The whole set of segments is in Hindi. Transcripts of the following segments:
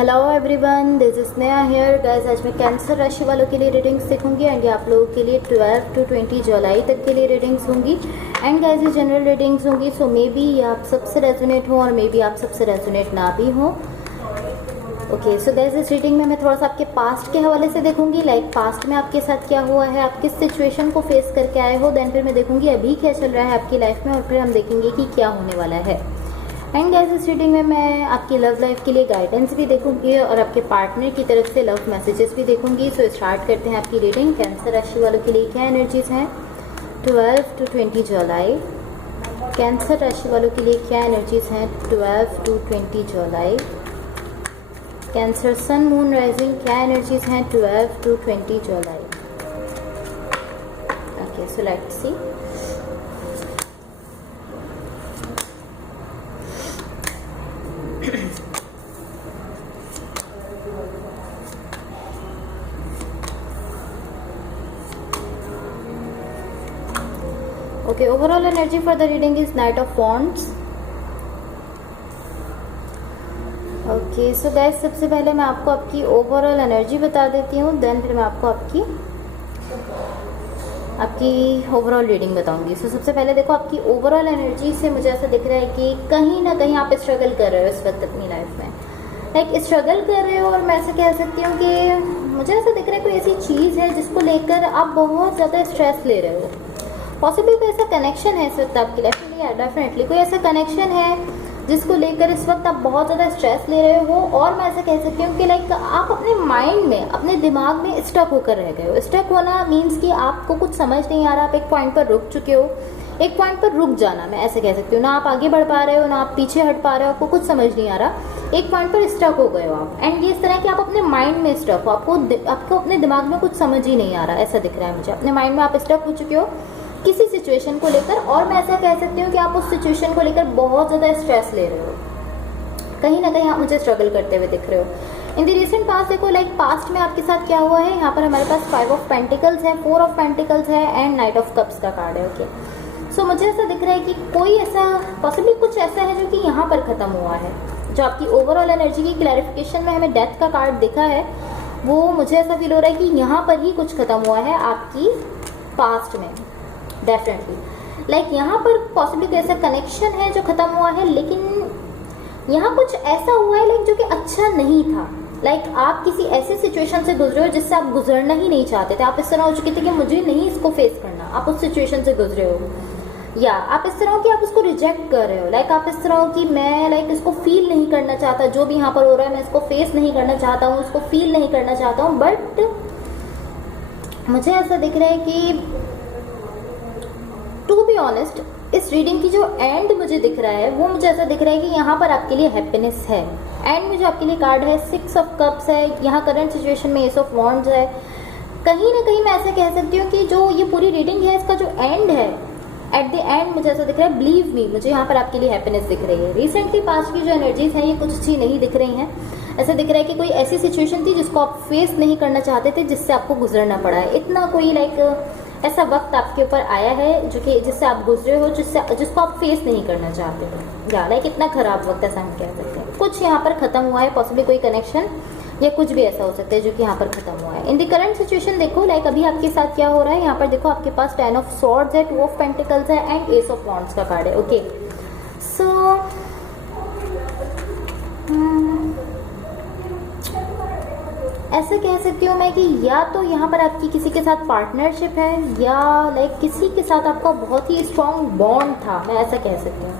Hello everyone, this is Sneha here guys. आज मैं कैंसर राशि वालों के लिए रीडिंग्स देखूंगी एंड ये आप लोगों के लिए 12 to 20 जुलाई तक के लिए रीडिंग्स होंगी एंड गाइस ये जनरल रीडिंग्स होंगी। सो मे बी ये आप सबसे रेजोनेट हो और मे बी आप सबसे रेजोनेट ना भी हो। ओके, सो गाइस इस रीडिंग में मैं थोड़ा सा आपके पास्ट के हवाले से देखूंगी, लाइक पास्ट में आपके साथ क्या हुआ है, आप किस सिचुएशन को फेस करके आए हो। देन फिर मैं देखूंगी अभी क्या चल रहा है आपकी लाइफ में और फिर हम देखेंगे कि क्या होने वाला है। एंड गाइस इस रीडिंग में मैं आपकी लव लाइफ के लिए गाइडेंस भी देखूंगी और आपके पार्टनर की तरफ से लव मैसेजेस भी देखूंगी। सो स्टार्ट करते हैं आपकी रीडिंग। कैंसर राशि वालों के लिए क्या एनर्जीज हैं 12 to 20 जुलाई। कैंसर राशि वालों के लिए क्या एनर्जीज हैं 12 to 20 जुलाई। कैंसर सन मून राइजिंग क्या एनर्जीज हैं 12 to 20 जुलाई। Okay, so let's see. Okay, overall energy for the reading is Knight of Wands. Okay, so guys सबसे पहले मैं आपको आपकी ओवरऑल एनर्जी बता देती हूँ, देन फिर मैं आपको आपकी ओवरऑल रीडिंग बताऊंगी। सो सबसे पहले देखो आपकी ओवरऑल एनर्जी से मुझे ऐसा दिख रहा है कि कहीं ना कहीं आप स्ट्रगल कर रहे हो इस वक्त अपनी लाइफ में, लाइक स्ट्रगल कर रहे हो। और मैं ऐसे कह सकती हूँ कि मुझे ऐसा दिख रहा है कोई ऐसी चीज़ है जिसको लेकर आप बहुत ज़्यादा स्ट्रेस ले रहे हो। पॉसिबली कोई ऐसा कनेक्शन है इस वक्त आपकी लाइफ में, या डेफिनेटली कोई ऐसा कनेक्शन है जिसको लेकर इस वक्त आप बहुत ज़्यादा स्ट्रेस ले रहे हो। और मैं ऐसा कह सकती हूँ कि लाइक आप अपने माइंड में, अपने दिमाग में स्टक होकर रह गए हो। स्टक होना मीन्स कि आपको कुछ समझ नहीं आ रहा, आप एक पॉइंट पर रुक चुके हो। एक पॉइंट पर रुक जाना, मैं ऐसे कह सकती हूँ, ना आप आगे बढ़ पा रहे हो ना आप पीछे हट पा रहे हो, आपको कुछ समझ नहीं आ रहा, एक पॉइंट पर स्टक हो गए हो आप। एंड ये इस तरह कि आप अपने माइंड में स्टक हो, आपको अपने दिमाग में कुछ समझ ही नहीं आ रहा, ऐसा दिख रहा है मुझे। अपने माइंड में आप स्टक हो चुके हो किसी सिचुएशन को लेकर, और मैं ऐसा कह सकती हूँ कि आप उस सिचुएशन को लेकर बहुत ज़्यादा स्ट्रेस ले रहे हो। कहीं ना कहीं आप मुझे स्ट्रगल करते हुए दिख रहे हो इन द रिसेंट पास्ट। देखो लाइक पास्ट में आपके साथ क्या हुआ है, यहाँ पर हमारे पास 5 ऑफ पेंटिकल्स है, 4 ऑफ पेंटिकल्स है एंड नाइट ऑफ कप्स का कार्ड है। ओके, सो मुझे ऐसा दिख रहा है कि कोई ऐसा पॉसिबली कुछ ऐसा है जो कि यहाँ पर ख़त्म हुआ है। जो आपकी ओवरऑल एनर्जी की क्लैरिफिकेशन में हमें डेथ का कार्ड दिखा है, वो मुझे ऐसा फील हो रहा है कि यहाँ पर ही कुछ ख़त्म हुआ है आपकी पास्ट में, डेफिनेटली। लाइक यहाँ पर पॉसिबली कोई ऐसा कनेक्शन है जो ख़त्म हुआ है, लेकिन यहाँ कुछ ऐसा हुआ है लाइक जो कि अच्छा नहीं था। लाइक आप किसी ऐसी सिचुएशन से गुजरे हो जिससे आप गुजरना ही नहीं चाहते थे। आप इस तरह हो चुके थे कि मुझे नहीं इसको फेस करना, आप उस सिचुएशन से गुजरे हो। या आप इस तरह हो कि आप उसको रिजेक्ट कर रहे हो, लाइक आप इस तरह हो कि मैं लाइक इसको फील नहीं करना चाहता, जो भी यहाँ पर हो रहा है मैं इसको फेस नहीं करना चाहता हूँ, इसको फील नहीं करना चाहता हूँ। बट मुझे ऐसा दिख रहा है कि टू बी ऑनेस्ट इस रीडिंग की जो एंड मुझे दिख रहा है, वो मुझे ऐसा दिख रहा है कि यहाँ पर आपके लिए हैप्पीनेस है। एंड में जो आपके लिए कार्ड है 6 ऑफ कप्स है, यहाँ करंट सिचुएशन में एस ऑफ वॉन्ड्स है। कहीं ना कहीं मैं ऐसा कह सकती हूँ कि जो ये पूरी रीडिंग है इसका जो एंड है, एट द एंड मुझे ऐसा दिख रहा है, बिलीव मी, मुझे यहाँ पर आपके लिए हैप्पीनेस दिख रही है। रिसेंटली पास्ट की जो एनर्जीज हैं ये कुछ अच्छी नहीं दिख रही हैं। ऐसा दिख रहा है कि कोई ऐसी सिचुएशन थी जिसको आप फेस नहीं करना चाहते थे, जिससे आपको गुजरना पड़ा है। इतना कोई लाइक ऐसा वक्त आपके ऊपर आया है जो कि जिससे आप गुजरे हो, जिसको आप फेस नहीं करना चाहते हो। या लाइक इतना खराब वक्त, ऐसा हम कह सकते हैं। कुछ यहाँ पर खत्म हुआ है, पॉसिबली कोई कनेक्शन या कुछ भी ऐसा हो सकता है जो कि यहाँ पर खत्म हुआ है। इन द करंट सिचुएशन देखो लाइक अभी आपके साथ क्या हो रहा है, यहाँ पर देखो आपके पास 10 ऑफ स्वॉर्ड्स है, 2 ऑफ पेंटिकल्स है एंड एस ऑफ वॉन्ड्स का कार्ड है। ओके, सो ऐसा कह सकती हूँ मैं कि या तो यहाँ पर आपकी किसी के साथ पार्टनरशिप है, या लाइक किसी के साथ आपका बहुत ही स्ट्रॉन्ग बॉन्ड था, मैं ऐसा कह सकती हूँ।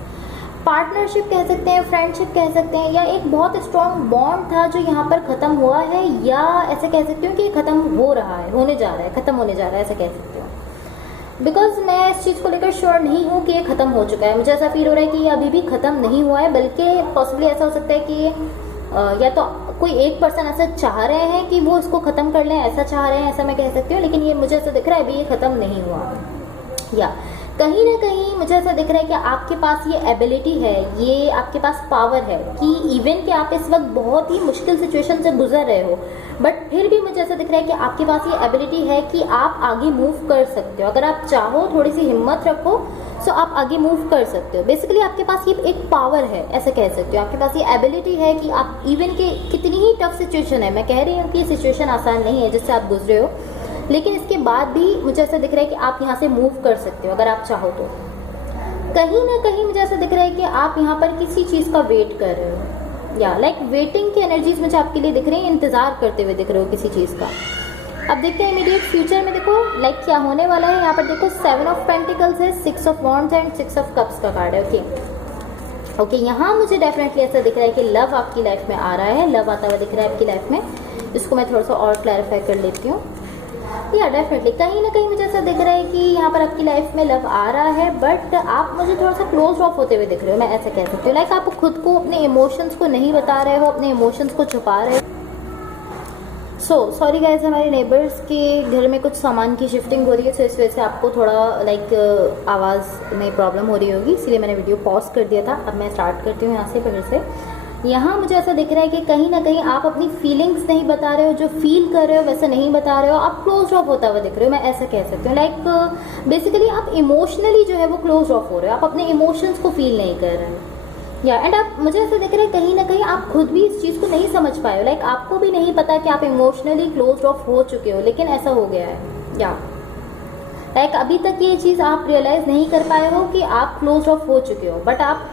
पार्टनरशिप कह सकते हैं, फ्रेंडशिप कह सकते हैं, या एक बहुत स्ट्रॉन्ग बॉन्ड था जो यहाँ पर ख़त्म हुआ है, या ऐसा कह सकती हूँ कि ख़त्म हो रहा है, होने जा रहा है, ख़त्म होने जा रहा है, ऐसा कह सकती हूँ। बिकॉज मैं इस चीज़ को लेकर श्योर नहीं हूँ कि ये ख़त्म हो चुका है। मुझे ऐसा फील हो रहा है कि ये अभी भी ख़त्म नहीं हुआ है, बल्कि पॉसिबली ऐसा हो सकता है कि या तो कोई एक पर्सन ऐसा चाह रहे हैं कि वो इसको ख़त्म कर लें, ऐसा चाह रहे हैं, ऐसा मैं कह सकती हूँ। लेकिन ये मुझे ऐसा दिख रहा है अभी ये ख़त्म नहीं हुआ। या कहीं ना कहीं मुझे ऐसा दिख रहा है कि आपके पास ये एबिलिटी है, ये आपके पास पावर है कि इवन कि आप इस वक्त बहुत ही मुश्किल सिचुएशन से गुजर रहे हो, बट फिर भी मुझे ऐसा दिख रहा है कि आपके पास ये एबिलिटी है कि आप आगे मूव कर सकते हो। अगर आप चाहो, थोड़ी सी हिम्मत रखो सो आप आगे मूव कर सकते हो। बेसिकली आपके पास ये एक पावर है, ऐसा कह सकते हो, आपके पास ये एबिलिटी है कि आप इवन के कितनी ही टफ सिचुएशन है, मैं कह रही हूँ कि ये सिचुएशन आसान नहीं है जिससे आप गुजरे हो, लेकिन इसके बाद भी मुझे ऐसा दिख रहा है कि आप यहाँ से मूव कर सकते हो अगर आप चाहो तो। कहीं ना कहीं मुझे ऐसा दिख रहा है कि आप यहाँ पर किसी चीज़ का वेट कर रहे हो, या लाइक वेटिंग की एनर्जीज मुझे आपके लिए दिख रही हैं, इंतज़ार करते हुए दिख रहे हो किसी चीज़ का। अब देखते हैं इमीडिएट फ्यूचर में, देखो लाइक क्या होने वाला है। यहाँ पर देखो 7 ऑफ पेंटिकल्स है, 6 of wands and 6 of cups का कार्ड है। ओके, यहाँ मुझे डेफिनेटली ऐसा दिख रहा है कि लव आपकी लाइफ में आ रहा है, लव आता हुआ दिख रहा है आपकी लाइफ में। इसको मैं थोड़ा सा और क्लैरिफाई कर लेती हूँ। या डेफिनेटली कहीं ना कहीं मुझे ऐसा दिख रहा है कि यहाँ पर आपकी लाइफ में लव आ रहा है, बट आप मुझे थोड़ा सा क्लोज ऑफ होते हुए दिख रहे हो, मैं ऐसा कह सकती हूँ। लाइक आप खुद को अपने इमोशंस को नहीं बता रहे हो, अपने इमोशंस को छुपा रहे हो। सॉरी गाइज, हमारे नेबर्स के घर में कुछ सामान की शिफ्टिंग हो रही है, सो इस वजह से आपको थोड़ा लाइक आवाज़ में प्रॉब्लम हो रही होगी, इसलिए मैंने वीडियो पॉज कर दिया था। अब मैं स्टार्ट करती हूँ यहाँ से फिर से। यहाँ मुझे ऐसा दिख रहा है कि कहीं ना कहीं आप अपनी फीलिंग्स नहीं बता रहे हो, जो फील कर रहे हो वैसे नहीं बता रहे हो, आप क्लोज ऑफ होता हुआ दिख रहे हो, मैं ऐसा कह सकती हूँ। लाइक बेसिकली आप इमोशनली जो है वो क्लोज ऑफ हो रहे हो, आप अपने इमोशंस को फील नहीं कर रहे हो। या एंड आप मुझे ऐसा दिख रहा है कहीं ना कहीं आप खुद भी इस चीज़ को नहीं समझ पाए हो, लाइक आपको भी नहीं पता कि आप इमोशनली क्लोज ऑफ हो चुके हो, लेकिन ऐसा हो गया है। या लाइक अभी तक ये चीज़ आप रियलाइज़ नहीं कर पाए हो कि आप क्लोज ऑफ हो चुके हो, बट आप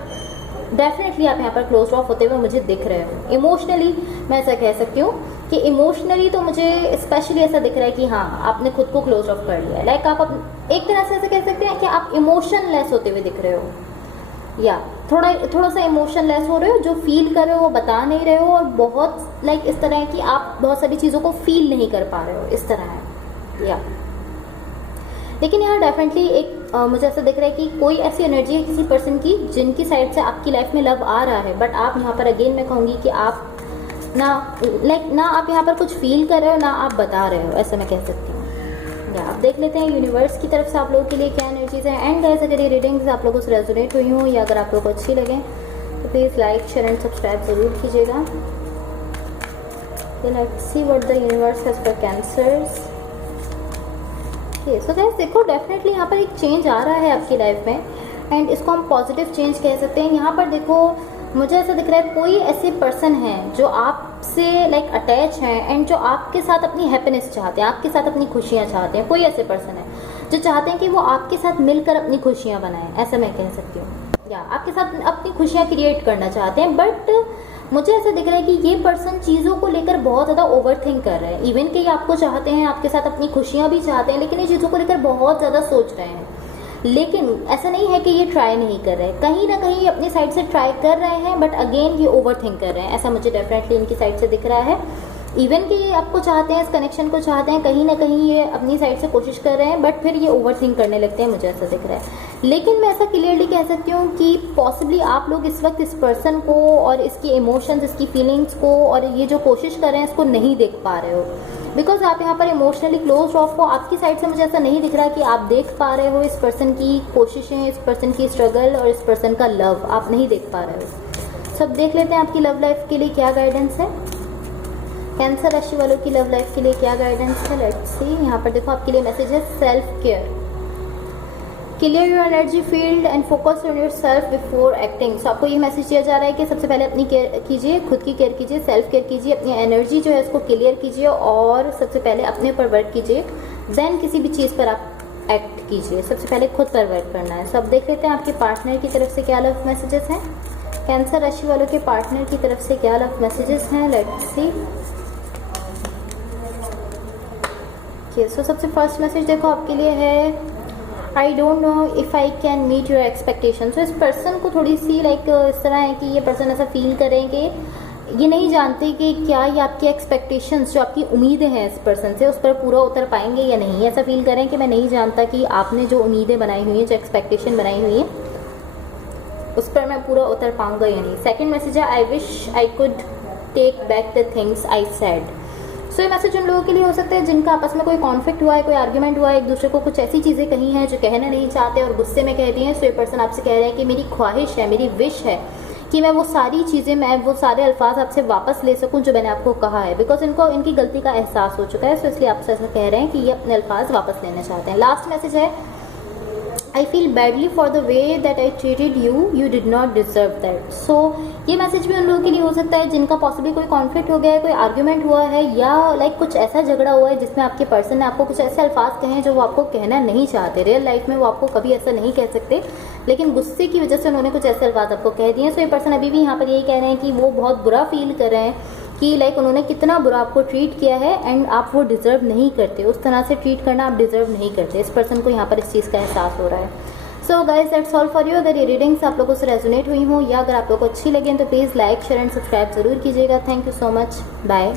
डेफिनेटली आप यहाँ पर क्लोज ऑफ होते हुए मुझे दिख रहे हो। इमोशनली मैं ऐसा कह सकती हूँ कि इमोशनली तो मुझे स्पेशली ऐसा दिख रहा है कि हाँ आपने खुद को क्लोज ऑफ कर लिया है। लाइक आप एक तरह से ऐसा कह सकते हैं कि आप इमोशनलेस होते हुए दिख रहे हो, या थोड़ा सा इमोशनलेस हो रहे हो, जो फील कर रहे हो वो बता नहीं रहे हो, और बहुत लाइक इस तरह है कि आप बहुत सारी चीज़ों को फील नहीं कर पा रहे हो, इस तरह है। या लेकिन यहाँ डेफिनेटली एक मुझे ऐसा दिख रहा है कि कोई ऐसी एनर्जी है किसी पर्सन की जिनकी साइड से आपकी लाइफ में लव आ रहा है, बट आप यहाँ पर अगेन मैं कहूँगी कि आप ना ना आप यहाँ पर कुछ फील कर रहे हो ना आप बता रहे हो, ऐसा मैं कह सकती हूँ। या आप देख लेते हैं यूनिवर्स की तरफ से आप लोगों के लिए क्या एनर्जीज हैं। एंड गाइस, अगर ये रीडिंग्स आप लोगों से रेजोनेट हुई हो या अगर आप लोगों को अच्छी लगे तो please like share and subscribe ज़रूर कीजिएगा। Let's see what the universe has for cancers. So guys देखो, डेफिनेटली यहाँ पर एक चेंज आ रहा है आपकी लाइफ में, एंड इसको हम पॉजिटिव चेंज कह सकते हैं। यहाँ पर देखो मुझे ऐसा दिख रहा है कोई ऐसे पर्सन है जो आपसे लाइक अटैच हैं एंड जो आपके साथ अपनी हैप्पीनेस चाहते हैं, आपके साथ अपनी खुशियाँ चाहते हैं। कोई ऐसे पर्सन है जो चाहते हैं कि वो आपके साथ मिलकर अपनी खुशियाँ बनाएं, ऐसा मैं कह सकती हूँ। या आपके साथ अपनी खुशियाँ क्रिएट करना चाहते हैं, बट मुझे ऐसा दिख रहा है कि ये पर्सन चीज़ों को लेकर बहुत ज़्यादा ओवर थिंक कर रहे हैं। इवन कि ये आपको चाहते हैं, आपके साथ अपनी खुशियाँ भी चाहते हैं, लेकिन ये चीज़ों को लेकर बहुत ज़्यादा सोच रहे हैं। लेकिन ऐसा नहीं है कि ये ट्राई नहीं कर रहे, कहीं ना कहीं अपनी साइड से ट्राई कर रहे हैं, बट अगेन ये ओवर थिंक कर रहे हैं, ऐसा मुझे डेफिनेटली इनकी साइड से दिख रहा है। इवन कि ये आपको चाहते हैं, इस कनेक्शन को चाहते हैं, कहीं ना कहीं ये अपनी साइड से कोशिश कर रहे हैं, बट फिर ये ओवर थिंक करने लगते हैं, मुझे ऐसा दिख रहा है। लेकिन मैं ऐसा क्लियरली कह सकती हूँ कि पॉसिबली आप लोग इस वक्त इस पर्सन को और इसकी इमोशंस, इसकी फीलिंग्स को और ये जो कोशिश कर रहे हैं इसको नहीं देख पा रहे हो, बिकॉज आप यहाँ पर इमोशनली क्लोज ऑफ हो। आपकी साइड से मुझे ऐसा नहीं दिख रहा कि आप देख पा रहे हो इस पर्सन की कोशिशें, इस पर्सन की स्ट्रगल और इस पर्सन का लव आप नहीं देख पा रहे हो। सब देख लेते हैं आपकी लव लाइफ के लिए क्या गाइडेंस है। कैंसर राशि वालों की लव लाइफ के लिए क्या गाइडेंस है, लेट्स सी। यहाँ पर देखो आपके लिए मैसेज है self care, clear your energy field and focus on yourself before acting. So आपको ये मैसेज दिया जा रहा है कि सबसे पहले अपनी केयर कीजिए, खुद की केयर कीजिए, सेल्फ केयर कीजिए, अपनी एनर्जी जो है उसको क्लियर कीजिए और सबसे पहले अपने पर वर्क कीजिए, देन किसी भी चीज़ पर आप एक्ट कीजिए। सबसे पहले खुद पर वर्क करना है। सब देख लेते हैं आपके पार्टनर की तरफ से क्या लव मैसेजेस हैं। कैंसर राशि वालों के पार्टनर की तरफ से क्या लव मैसेजेस हैं, लेट्स सी। सो सबसे फर्स्ट मैसेज देखो आपके लिए है I don't know if I can meet your expectation. So इस पर्सन को थोड़ी सी लाइक इस तरह है कि ये पर्सन ऐसा फील करेंगे, ये नहीं जानते कि क्या ये आपकी एक्सपेक्टेशंस, जो आपकी उम्मीदें हैं इस पर्सन से, उस पर पूरा उतर पाएंगे या नहीं। ऐसा फील करें कि मैं नहीं जानता कि आपने जो उम्मीदें बनाई हुई हैं, जो एक्सपेक्टेशन बनाई हुई हैं, उस पर मैं पूरा उतर पाऊंगा या नहीं। सेकेंड मैसेज है I wish I could take back the things I said. So ये मैसेज उन लोगों के लिए हो सकता है जिनका आपस में कोई कॉन्फ्लिक्ट हुआ है, कोई आर्ग्यूमेंट हुआ है, एक दूसरे को कुछ ऐसी चीज़ें कही हैं जो कहना नहीं चाहते और गुस्से में कह दी हैं। सो ये पर्सन आपसे कह रहे हैं कि मेरी ख्वाहिश है, मेरी विश है कि मैं वो सारी चीज़ें, मैं वो सारे अल्फाज आपसे वापस ले सकूं जो मैंने आपको कहा है, बिकॉज इनको इनकी गलती का एहसास हो चुका है। सो इसलिए आपसे ऐसा कह रहे हैं कि ये अपने अल्फाज वापस लेना चाहते हैं। लास्ट मैसेज है I feel badly for the way that I treated you, you did not deserve that. So ये मैसेज भी उन लोगों के लिए हो सकता है जिनका पॉसिबली कोई कॉन्फ्लिक्ट हो गया है, कोई आर्ग्यूमेंट हुआ है, या लाइक कुछ ऐसा झगड़ा हुआ है जिसमें आपके पर्सन ने आपको कुछ ऐसे अल्फाज कहे हैं जो वो आपको कहना नहीं चाहते। रियल लाइफ में वो आपको कभी ऐसा नहीं कह सकते, लेकिन गुस्से की वजह से उन्होंने कुछ ऐसे अल्फाज आपको कह दिए। सो ये पर्सन अभी भी यहाँ पर यही कह रहे हैं कि वो बहुत बुरा फील कर रहे हैं कि लाइक उन्होंने कितना बुरा आपको ट्रीट किया है एंड आप वो डिज़र्व नहीं करते, उस तरह से ट्रीट करना आप डिज़र्व नहीं करते। इस पर्सन को यहाँ पर इस चीज़ का एहसास हो रहा है। So guys that's all for you. अगर ये रीडिंग्स आप लोगों से रेजोनेट हुई हों या अगर आप लोगों को अच्छी लगे तो please like share and subscribe जरूर कीजिएगा। Thank you so much, bye.